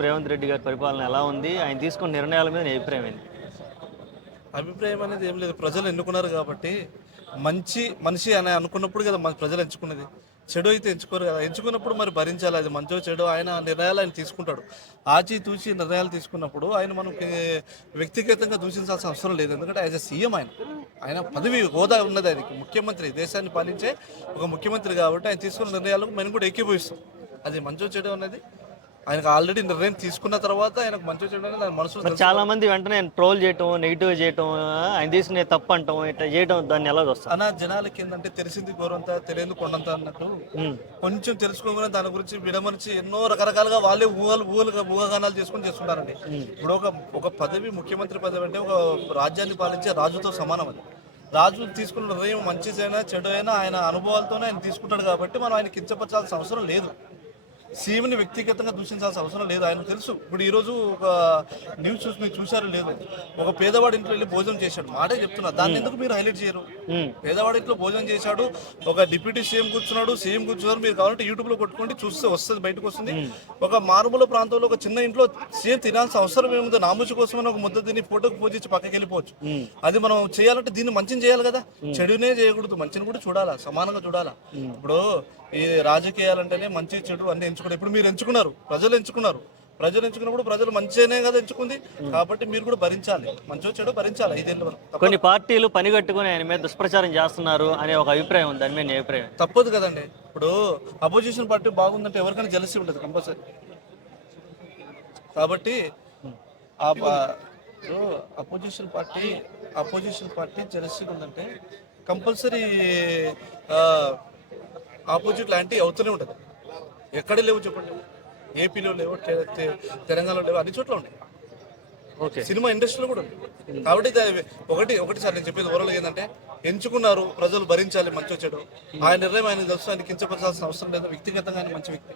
రేవంత్ రెడ్డి గారి పరిపాలన ఎలా ఉంది? ఆయన తీసుకున్న నిర్ణయాల మీద నీ అభిప్రాయం ఏంటి? అభిప్రాయం అనేది ఏం లేదు. ప్రజలు ఎన్నుకున్నారు కాబట్టి మంచి మనిషి అని అనుకున్నప్పుడు కదా మన ప్రజలు ఎంచుకున్నది. చెడు అయితే ఎంచుకోరు కదా. ఎంచుకున్నప్పుడు మరి భరించాలి. అది మంచో చెడు ఆయన నిర్ణయాలు ఆయన తీసుకుంటాడు. ఆచి తూచి నిర్ణయాలు తీసుకున్నప్పుడు ఆయన మనకి వ్యక్తిగతంగా దూషించాల్సిన అవసరం లేదు. ఎందుకంటే యాజ్ ఎ సీఎం ఆయన. ఆయన పదవి హోదా ఉన్నది ఆయనకి. ముఖ్యమంత్రి దేశాన్ని పాలించే ఒక ముఖ్యమంత్రి కాబట్టి ఆయన తీసుకున్న నిర్ణయాలకు మనం కూడా ఏకీభవిస్తాం. అది మంచో చెడు అనేది ఆయనకు ఆల్రెడీ నిర్ణయం తీసుకున్న తర్వాత ఆయనకు మంచో ఆయన మనసులో మరి చాలా మంది వెంటనే ట్రోల్ చేయటం నెగిటివ్ చేయటం ఆయన తీసుకునే తప్పు అంటాం ఇట్లా చేయటం దాన్ని ఎలా చూస్తాం అనా జనాలకి ఏంటంటే తెలిసింది గౌరవంత తెలియదు కొండంత అన్నట్టు కొంచెం తెలుసుకోగానే దాని గురించి విడమర్చి ఎన్నో రకరకాలుగా వాళ్ళే ఊహలు ఊహలుగా ఊహాగానాలు చేసుకొని చేస్తుంటారండి. ఇప్పుడు ఒక ఒక పదవి ముఖ్యమంత్రి పదవి అంటే ఒక రాజ్యాన్ని పాలించే రాజుతో సమానం అది. రాజు తీసుకున్న నిర్ణయం మంచిదైనా చెడు అయినా ఆయన అనుభవాలతోనే ఆయన తీసుకుంటాడు కాబట్టి మనం ఆయన కించపరచాల్సిన అవసరం లేదు. సీఎంని వ్యక్తిగతంగా దూషించాల్సిన అవసరం లేదు. ఆయన తెలుసు. ఇప్పుడు ఈరోజు ఒక న్యూస్ చూసి మీరు చూసారు లేదు ఒక పేదవాడి ఇంట్లో వెళ్ళి భోజనం చేశాడు. మాటే చెప్తున్నా. దాన్ని ఎందుకు మీరు హైలైట్ చేయరు? పేదవాడి ఇంట్లో భోజనం చేశాడు ఒక డిప్యూటీ సీఎం కూర్చున్నాడు సీఎం కూర్చున్నారు మీరు కావాలంటే యూట్యూబ్లో కొట్టుకోండి చూస్తే వస్తుంది బయటకు వస్తుంది. ఒక మారుమూల ప్రాంతంలో ఒక చిన్న ఇంట్లో సీఎం తినాల్సిన అవసరం ఏముంది? నామూసి కోసమని ఒక ముద్ద తిని ఫోటోకి పూజించి పక్కకి వెళ్ళిపోవచ్చు. అది మనం చేయాలంటే దీన్ని మంచిని చేయాలి కదా. చెడునే చేయకూడదు. మంచిని కూడా చూడాలా సమానంగా చూడాలా. ఇప్పుడు ఈ రాజకీయాలంటేనే మంచి చెడు అన్ని ఎంచుకున్నారు. ఇప్పుడు మీరు ఎంచుకున్నారు. ప్రజలు ఎంచుకున్నారు. ప్రజలు ఎంచుకున్నప్పుడు ప్రజలు మంచిగానే కదా ఎంచుకుంది. కాబట్టి మీరు కూడా భరించాలి. మంచో చెడు భరించాలి. ఐదేళ్ళ వరకు కొన్ని పార్టీలు పని కట్టుకుని ఆయన మీద దుష్ప్రచారం చేస్తున్నారు అనే ఒక అభిప్రాయం ఉంది. దాని మీద అభిప్రాయం? తప్పదు కదండి. ఇప్పుడు అపోజిషన్ పార్టీ బాగుందంటే ఎవరికైనా జలసి ఉంటుంది కంపల్సరీ. కాబట్టి ఆ opposition party opposition party jealousy ఉందంటే కంపల్సరీ ఆపోజిట్ లాంటి అవుతూనే ఉంటుంది. ఎక్కడ లేవు చెప్పండి. ఏపీలో లేవు తెలంగాణలో లేవు అన్ని చోట్ల ఉన్నాయి. ఓకే. సినిమా ఇండస్ట్రీలో కూడా ఉంది. కాబట్టి ఒకటి ఒకటి సార్ నేను చెప్పేది ఓవరాల్ ఏంటంటే ఎంచుకున్నారు ప్రజలు భరించాలి మంచి చెడు ఆయన నిర్ణయం ఆయన తెలుసు ఆయన కించపరచాల్సిన అవసరం లేదు వ్యక్తిగతంగా మంచి వ్యక్తి.